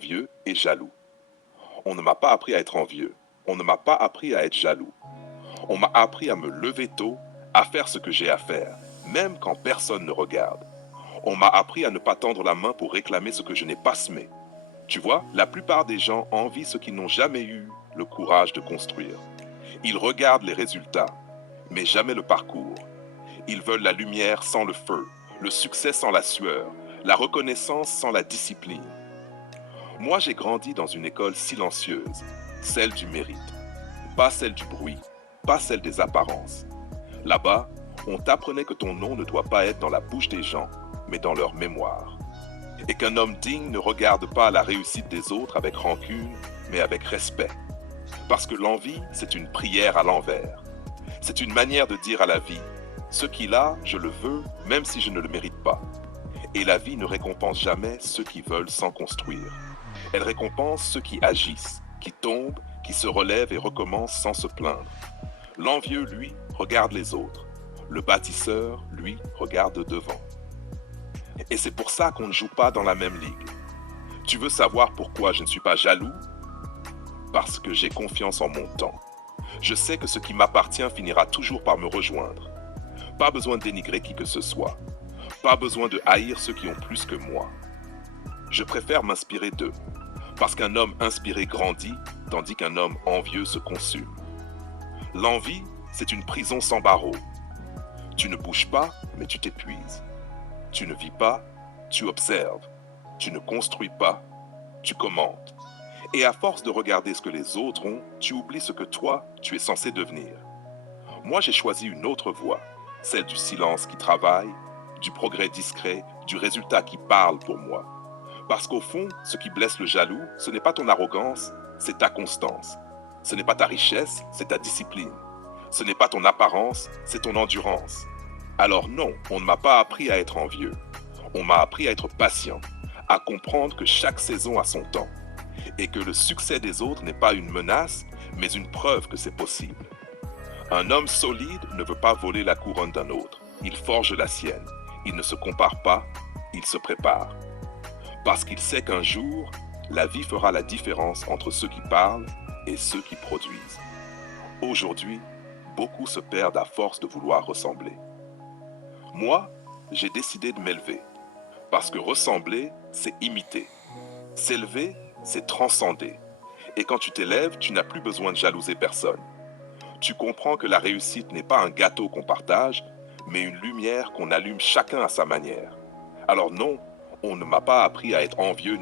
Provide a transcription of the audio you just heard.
envieux et jaloux. On ne m'a pas appris à être envieux. On ne m'a pas appris à être jaloux. On m'a appris à me lever tôt, à faire ce que j'ai à faire, même quand personne ne regarde. On m'a appris à ne pas tendre la main pour réclamer ce que je n'ai pas semé. Tu vois, la plupart des gens envient ce qu'ils n'ont jamais eu le courage de construire. Ils regardent les résultats, mais jamais le parcours. Ils veulent la lumière sans le feu, le succès sans la sueur, la reconnaissance sans la discipline. Moi, j'ai grandi dans une école silencieuse, celle du mérite, pas celle du bruit, pas celle des apparences. Là-bas, on t'apprenait que ton nom ne doit pas être dans la bouche des gens, mais dans leur mémoire. Et qu'un homme digne ne regarde pas la réussite des autres avec rancune, mais avec respect. Parce que l'envie, c'est une prière à l'envers. C'est une manière de dire à la vie, ce qu'il a, je le veux, même si je ne le mérite pas. Et la vie ne récompense jamais ceux qui veulent sans construire. Elle récompense ceux qui agissent, qui tombent, qui se relèvent et recommencent sans se plaindre. L'envieux, lui, regarde les autres. Le bâtisseur, lui, regarde devant. Et c'est pour ça qu'on ne joue pas dans la même ligue. Tu veux savoir pourquoi je ne suis pas jaloux? Parce que j'ai confiance en mon temps. Je sais que ce qui m'appartient finira toujours par me rejoindre. Pas besoin de dénigrer qui que ce soit. Pas besoin de haïr ceux qui ont plus que moi. Je préfère m'inspirer d'eux, parce qu'un homme inspiré grandit, tandis qu'un homme envieux se consume. L'envie, c'est une prison sans barreaux. Tu ne bouges pas, mais tu t'épuises. Tu ne vis pas, tu observes. Tu ne construis pas, tu commentes. Et à force de regarder ce que les autres ont, tu oublies ce que toi, tu es censé devenir. Moi, j'ai choisi une autre voie, celle du silence qui travaille, du progrès discret, du résultat qui parle pour moi. Parce qu'au fond, ce qui blesse le jaloux, ce n'est pas ton arrogance, c'est ta constance. Ce n'est pas ta richesse, c'est ta discipline. Ce n'est pas ton apparence, c'est ton endurance. Alors non, on ne m'a pas appris à être envieux. On m'a appris à être patient, à comprendre que chaque saison a son temps et que le succès des autres n'est pas une menace, mais une preuve que c'est possible. Un homme solide ne veut pas voler la couronne d'un autre. Il forge la sienne. Il ne se compare pas, il se prépare. Parce qu'il sait qu'un jour, la vie fera la différence entre ceux qui parlent et ceux qui produisent. Aujourd'hui, beaucoup se perdent à force de vouloir ressembler. Moi, j'ai décidé de m'élever. Parce que ressembler, c'est imiter. S'élever, c'est transcender. Et quand tu t'élèves, tu n'as plus besoin de jalouser personne. Tu comprends que la réussite n'est pas un gâteau qu'on partage, mais une lumière qu'on allume chacun à sa manière. Alors non, on ne m'a pas appris à être envieux ni